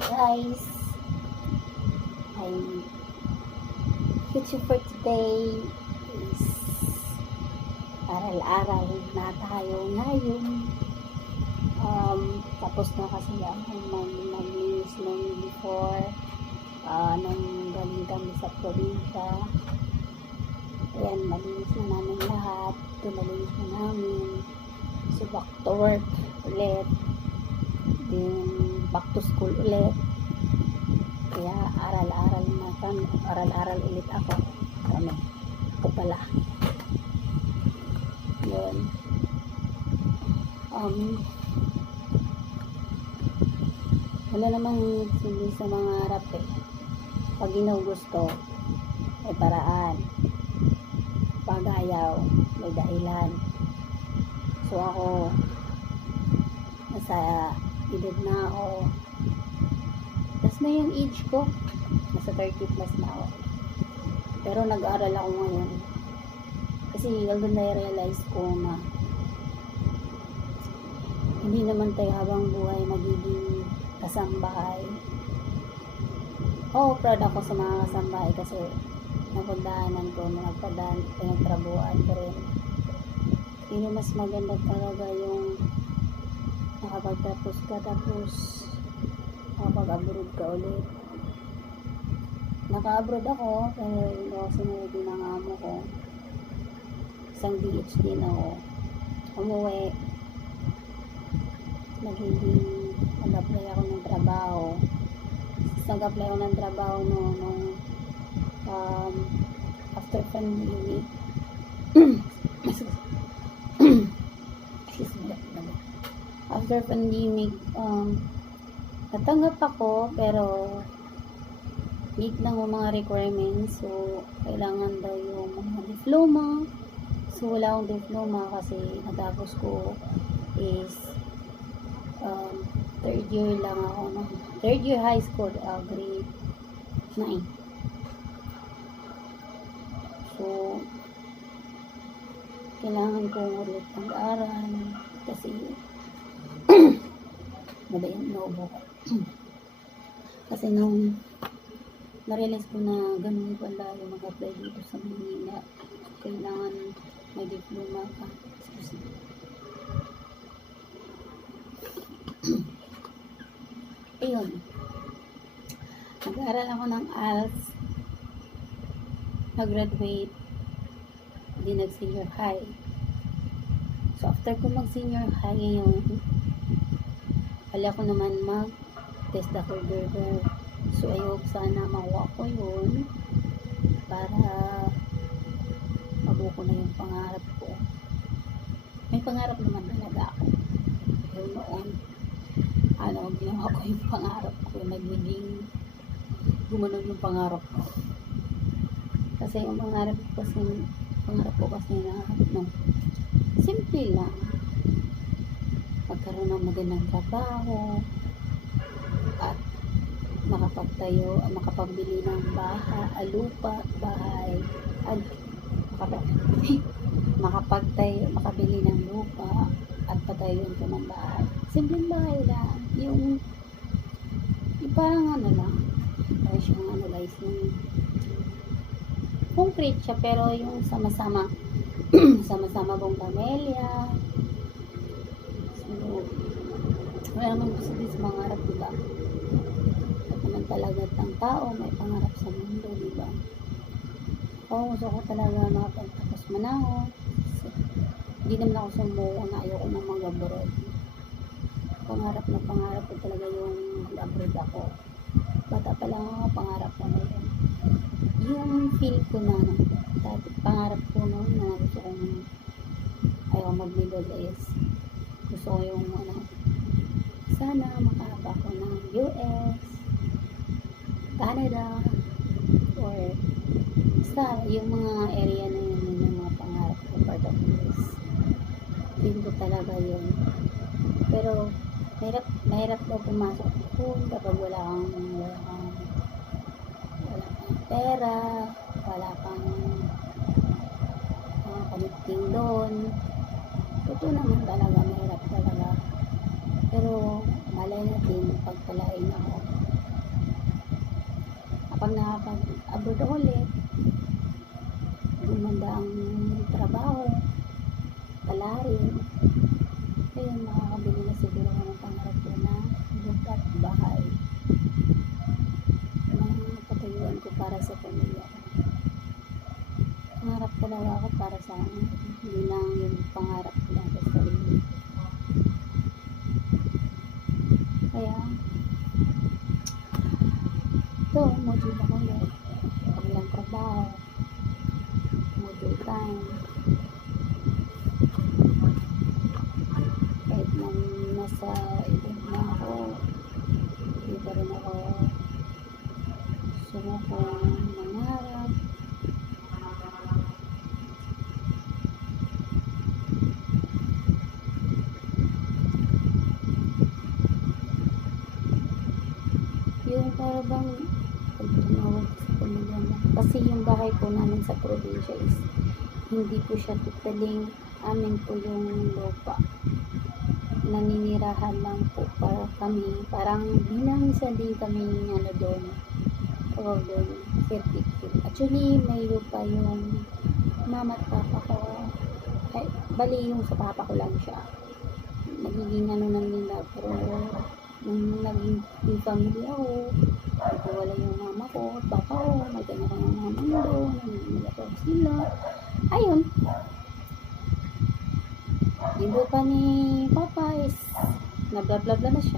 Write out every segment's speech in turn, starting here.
Guys, ay future for today is aral-aral na tayo ngayon. Tapos na kasi ako mag-news nung before nung galing kami sa probinsya. Ayan, malinis na namin lahat. Ito, malinis na namin. So, back to work ulit. Then, back to school ulit. Kaya, aral-aral na kami. Aral-aral ulit ako. Kami. Ako pala. Yun. Wala namang hindi sa mga harap eh. Pag gusto, may paraan. Pag ayaw, may dahilan. So ako, nasa edad na ako. Tapos na yung age ko. Nasa 30 plus na ako. Pero nag-aaral ako ngayon. Kasi although na-realize ko na hindi naman tayo habang buhay magiging kasambahay. Oo, proud ako sa mga kasambahay kasi napagdaanan ko, pinagtrabuhan ko rin. Hindi mas maganda talaga yung nakapagtapos ka tapos nakapag-abroad ka ulit. Naka-abroad ako pero hindi ako sinunod din ang amo ko. Isang DH din ako. Umuwi. Nag-apply ako ng trabaho. Nag-apply ako ng trabaho nung after pandemic. After pandemic, natanggap ako pero meet lang yung mga requirements. So, kailangan daw yung mga diploma. So, wala akong diploma kasi natapos ko is third year lang ako. Third year high school, grade 9. So, kailangan ko ulit mag-aral kasi madaling noobo ko. Kasi nung na-realize ko na ganun pala yung mag-apply dito sa Manila, kailangan may diploma ka. Ayun. Nag-aaral ako ng ALS. Nag-graduate. Hindi nag-senior high. So, after ko mag-senior high ngayon, wala ko naman mag-test ako burger. So, ayok sana makuha ko yun para mabuo ko na yung pangarap ko. May pangarap naman talaga ako. Pero noon, ginawa ko yung pangarap ko. Nagiging gumanon yung pangarap ko. Kasi yung pangarap ko kasi na simple lang. Magkaroon ng magandang trabaho at makapagbili ng makabili ng lupa at patayon ko ng bahay. Simpleng bahay lang. Yung parang lang. Parang siyang guys, yung concrete siya, pero yung sama-sama buong pamilya. So, wala naman gusto din sa mga harap, diba? At naman talaga ng tao, may pangarap sa mundo, diba? Gusto ko talaga makapagtapos man ako. Hindi naman ako sumuha na ayoko na mag-abroad. Pangarap ko talaga yung mag-abroad ako. Bata pa lang ako, pangarap ko na yun. Yung feel ko na pangarap ko noon na gusto kong ayaw mag-Middle East. Gusto ko yung sana makahaba ko ng US, Canada, or yung mga area na yun, yung mga pangarap ko, part of this. Feel ko talaga yun. Pero mahirap daw pumasok doon kapag wala kang pera, wala kang connecting doon. Totoo naman talaga, mahirap talaga. Pero malay natin, pagpalain ako. mag-abroad ulit, gumanda ang trabaho, wala rin. Ayun, makakabili na siguro ako ng pangarap ko na lupa at bahay. Ang patayuan ko para sa pamilya ko. Pangarap talaga ako para sa akin. Hindi lang yung pangarap ko lang sa sarili. Kaya, ito, module ako ulit. Walang trabaho. Module time. Kahit na nasa edad na ako, hindi pa rin ako sumukong mangarap. Yung parang pag tumawag sa pamilya mo. Kasi yung bahay po namin sa probinsya is hindi po siya totaling amin po yung lupa. Naninirahan lang po para kami. Parang binangisan din kami ano doon. Tawag doon. Certificate. Actually, may lupa yung mama at papa ko. Ay, bali yung sa papa ko lang siya. Nagiging ano na nila. Pero nung naging family ako, nagwala yung mama ko at papa ko, nagkanya-kanya ng mundo, nagkanya sila. Ayun. Yung lupa ni papa is nablablabla na siya.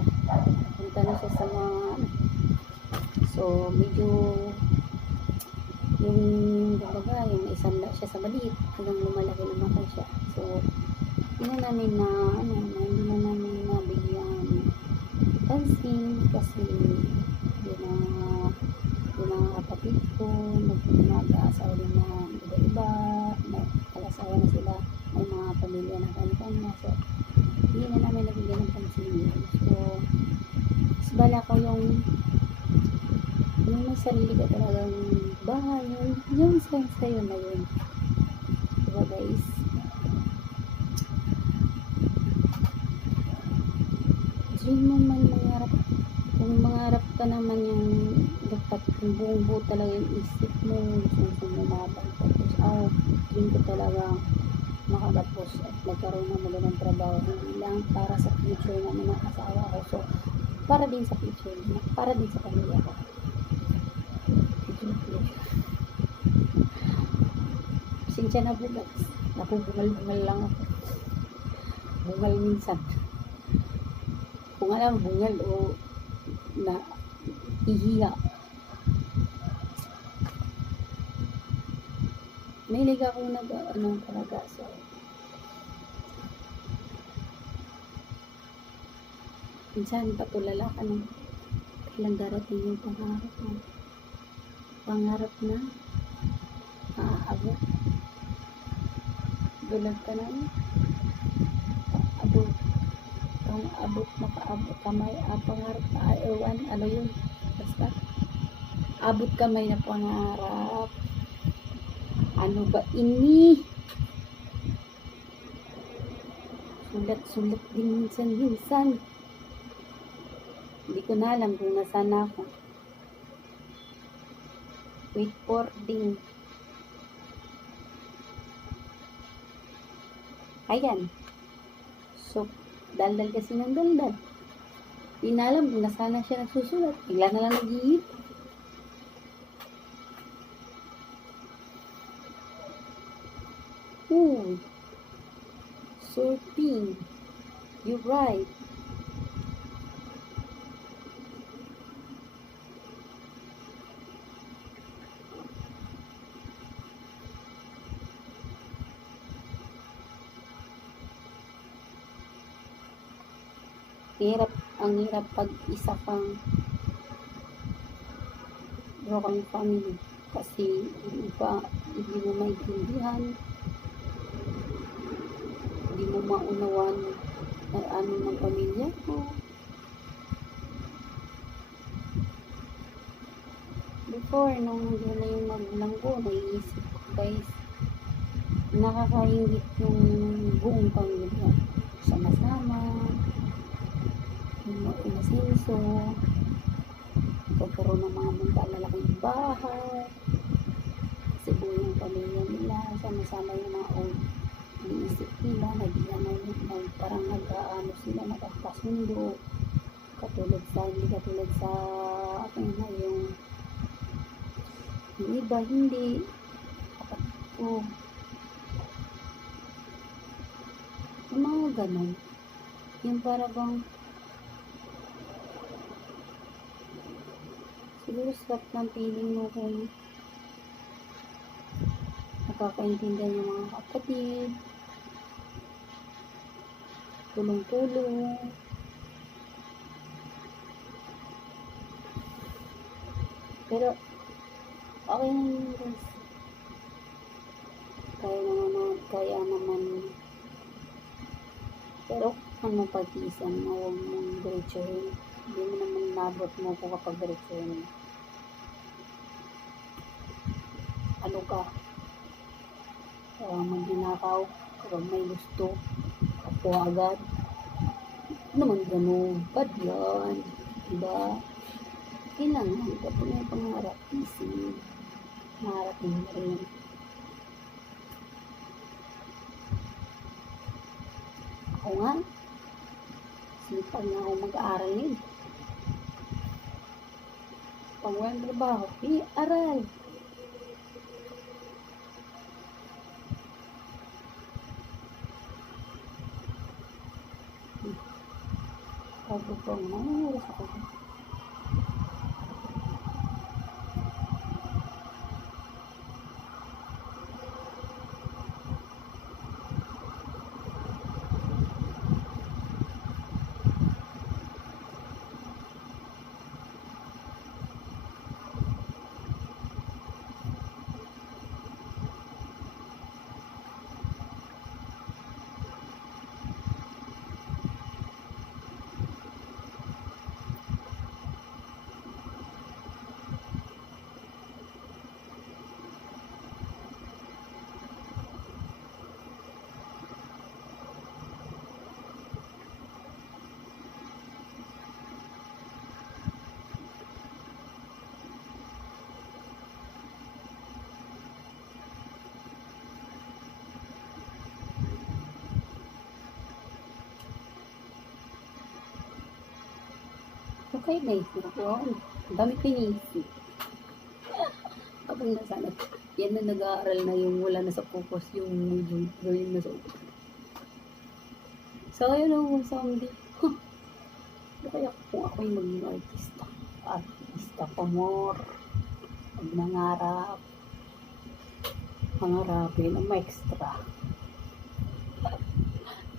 Punta na siya sa mga so medyo yung baga, yung isang siya sa maliit hanggang lumalaki naman siya. So hindi na namin na ano, hindi na namin nabigyan pansin kasi yung mga kapatid ko nag-asawa din na iba-iba, nag-asawa na sila, may mga pamilya na kanya-kanya, so hindi na namin nabigyan ng pansin yun. So bala ko yung may sarili ka talagang bahay, yung sa'yo na yun, diba guys? Dream mo man mangarap, kung mangarap ka naman yung dapat yung buong buo talaga yung isip mo, gusto mo makapagtapos. Dream ko talaga makatapos at magkaroon ng magandang trabaho, hindi lang para sa future namin ng asawa ko, so para din sa future, para din sa pamilya ko. Pasensya na po guys, napubungal-bungal lang ako, bungal minsan. Kung alam, bungal o na ihiya. May liga akong ano talaga. So, minsan patulala ka ng kailang darating yung pangarap mo. Pangarap na maaabot. Bulag ka na abot. Abot makaabot kamay pangarap na ewan ano yun basta abot kamay na pangarap, ano ba ini, sulat din minsan hindi ko na alam kung nasaan ako. Wait for ding, ayan. So daldal kasi ng daldal. Di na alam kung nasaan na siya nagsusulat. Bigla na lang nag-iip. Ooh. Sorting. You're right. Ang hirap pag isa kang broken family kasi iba hindi mo maintindihan, hindi mo maunawan na ano ng pamilya mo. Before, nung wala yung magulang ko, naiisip ko guys, nakakaingit yung buong pamilya. Sama-sama, inasenso, pagkaroon ng mga malalaking bahay. Kasi buo yung pamilya nila, sama-sama yung mga old iniisip nila, parang nag-aano sila, nagkakasundo. Hindi katulad sa akin na yung iba, hindi. Kapatid ko. Yung mga ganun. Yung parang siguro sarap ng feeling mo kung nakakaintindihan yung mga kapatid, tulong-tulong. Pero okay na yun guys. Kaya naman. Pero kung mapag-isan mo, huwag mong diretsuhin. Hindi mo naman nabot mo kung kapag diretsuhin. Ano ka? Maghinakaw, kapag may gusto, kapwa agad. Naman ganun. Bad yan. Diba? Kailangan kapag may pangarap, easy. Marating rin. Ako nga, sipag nga ako mag-aaral yun. Pag walang trabaho, aral. Bago pa mga oras ako. Okay, guys. Ang dami ko iniisip. Kapag nasa yan na nag-aaral na yung wala na sa focus yung gawin na sa upo. So, ayun lang someday. Kaya kung ako yung maging artista. Artista pa more. Pag nangarap. Pangarapin ang extra.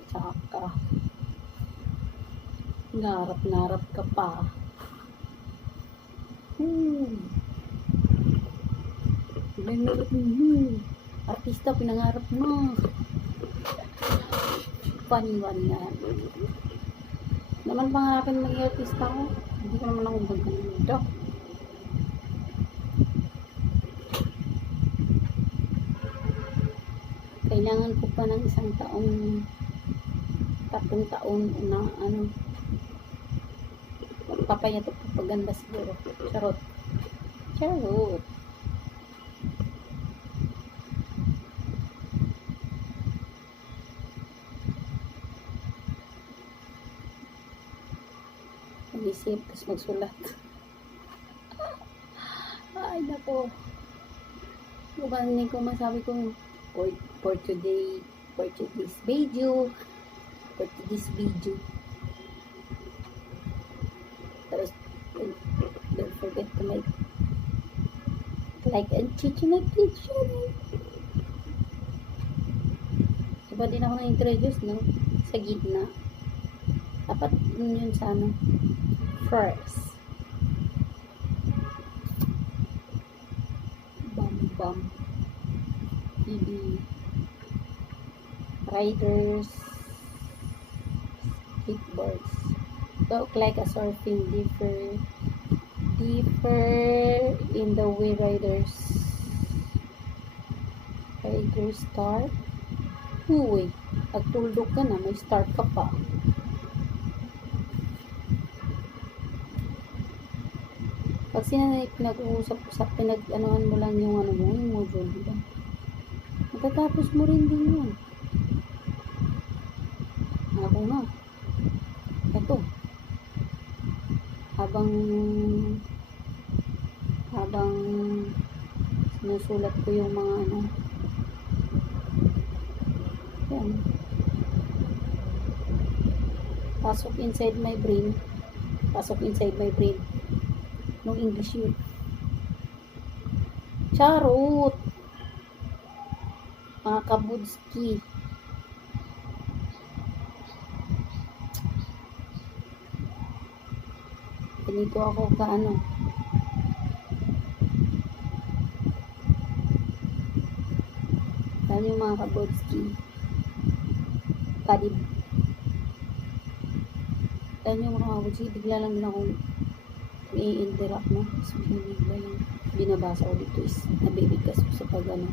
Tsaka ngarap ka pa. Artista pinangarap mo. Funny nga. Naman pangarapin maging artista ko. Hindi ko naman ako maganda. Kailangan ko pa ng 1 taong 3 taon na papayat at papaganda siguro. Charot. Mag-isip, tapos magsulat. Ay, nako. Bukan ko masabi ko for today's video. Don't forget to like and share my channel. Diba din ako na-introduce, no? Sa gitna. Dapat yun sa first. Bam. TV. Riders. Skateboards. Look like a surfing differ in the way riders start. Uy, pagtuldok ka na, may start ka pa. Pag sinanay pinag-uusap-usap, pinag-anuhan mo lang yung ano mo, yung module, di ba? Matatapos mo rin din yun. Ako nga. Ito. Habang sinusulat ko yung mga ano. Yan. Pasok inside my brain. Nung English yun. Charot! Mga kabudski. Ganito ako kaano. Yan yung mga kabudski. Kadib. Yan yung mga kabudski. Bigla lang din akong i-interact, no? So, bigla lang binabasa ko dito is nabibigkas ko sa pag ano.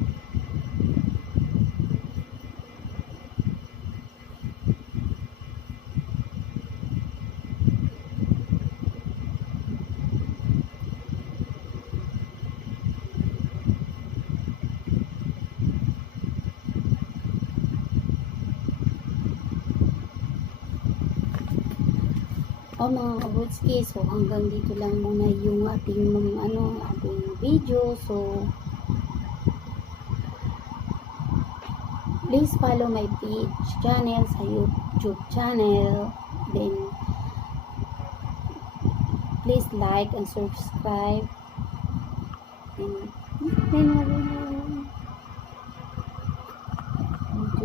Mga kabutski, so hanggang dito lang muna yung ating ating video. So please follow my page channel sa YouTube channel, then please like and subscribe, and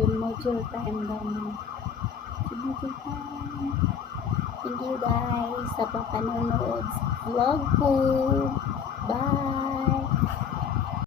module time daw mo. Module time. Thank you guys sa panonood sa vlog ko.